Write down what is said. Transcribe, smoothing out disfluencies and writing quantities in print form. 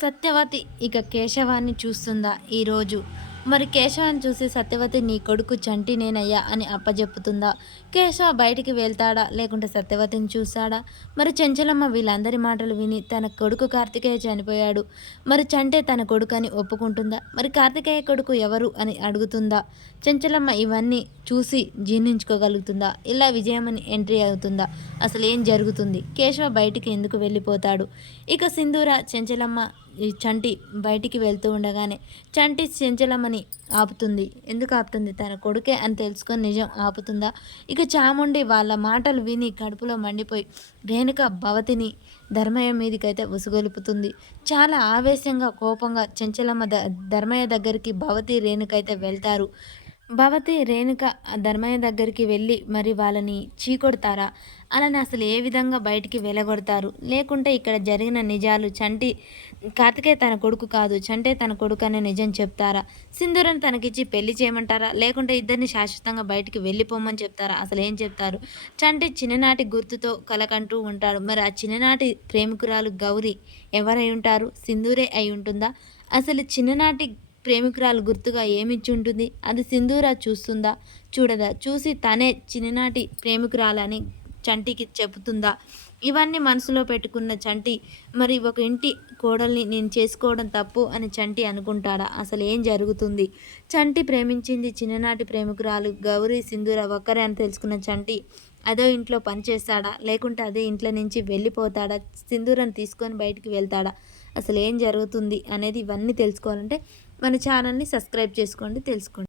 సత్యవతి ఇక కేశవాన్ని చూస్తుందా ఈరోజు. మరి కేశవాన్ని చూసి సత్యవతి నీ కొడుకు చంటినేనయ్యా అని అప్పజెప్పుతుందా? కేశవ బయటికి వెళ్తాడా లేకుంటే సత్యవతిని చూస్తాడా? మరి చెంచలమ్మ వీళ్ళందరి మాటలు విని తన కొడుకు కార్తికేయ చనిపోయాడు, మరి చంటే తన కొడుకు అని ఒప్పుకుంటుందా? మరి కార్తికేయ కొడుకు ఎవరు అని అడుగుతుందా? చెంచలమ్మ ఇవన్నీ చూసి జీర్ణించుకోగలుగుతుందా? ఇలా విజయమని ఎంట్రీ అవుతుందా? అసలు ఏం జరుగుతుంది? కేశవ బయటికి ఎందుకు వెళ్ళిపోతాడు? ఇక సింధూర చెంచలమ్మ ఈ చంటి బయటికి వెళ్తూ ఉండగానే చంటి చెంచలమ్మని ఆపుతుంది. ఎందుకు ఆపుతుంది? తన కొడుకే అని తెలుసుకొని నిజం ఆపుతుందా? ఇక చాముండి వాళ్ళ మాటలు విని కడుపులో మండిపోయి రేణుక భవతిని ధర్మయ్య మీదకైతే ఉసుగొలుపుతుంది. చాలా ఆవేశంగా కోపంగా చెంచలమ్మ ధర్మయ్య దగ్గరికి భవతి రేణుకైతే వెళ్తారు. భవతి రేణుక ధర్మయ్య దగ్గరికి వెళ్ళి మరి వాళ్ళని చీకొడతారా? అలానే అసలు ఏ విధంగా బయటికి వెళ్ళగొడతారు? లేకుంటే ఇక్కడ జరిగిన నిజాలు చంటి కార్తికేయ తన కొడుకు కాదు, చంటే తన కొడుకు అనే నిజం చెప్తారా? సింధూరం తనకిచ్చి పెళ్లి చేయమంటారా? లేకుంటే ఇద్దరిని శాశ్వతంగా బయటికి వెళ్ళిపోమని చెప్తారా? అసలు ఏం చెప్తారు? చంటి చిన్ననాటి గుర్తుతో కలకంటూ ఉంటాడు. మరి ఆ చిన్ననాటి ప్రేమికురాలు గౌరి ఎవరై ఉంటారు? సింధూరే అయి ఉంటుందా? అసలు చిన్ననాటి ప్రేమికురాలు గుర్తుగా ఏమిచ్చి ఉంటుంది? అది సింధూర చూస్తుందా? చూడదా? చూసి తనే చిన్ననాటి ప్రేమికురాలని చంటికి చెబుతుందా? ఇవన్నీ మనసులో పెట్టుకున్న చంటి మరి ఒక ఇంటి కోడల్ని నేను చేసుకోవడం తప్పు అని చంటి అనుకుంటాడా? అసలు ఏం జరుగుతుంది? చంటి ప్రేమించింది చిన్ననాటి ప్రేమికురాలు గౌరీ సింధూర ఒక్కరే అని తెలుసుకున్న చంటి అదో ఇంట్లో పనిచేస్తాడా? లేకుంటే అదే ఇంట్లో నుంచి వెళ్ళిపోతాడా? సింధూరాన్ని తీసుకొని బయటికి వెళ్తాడా? అసలు ఏం జరుగుతుంది అనేది ఇవన్నీ తెలుసుకోవాలంటే మన ఛానల్ని సబ్స్క్రైబ్ చేసుకోండి, తెలుసుకోండి.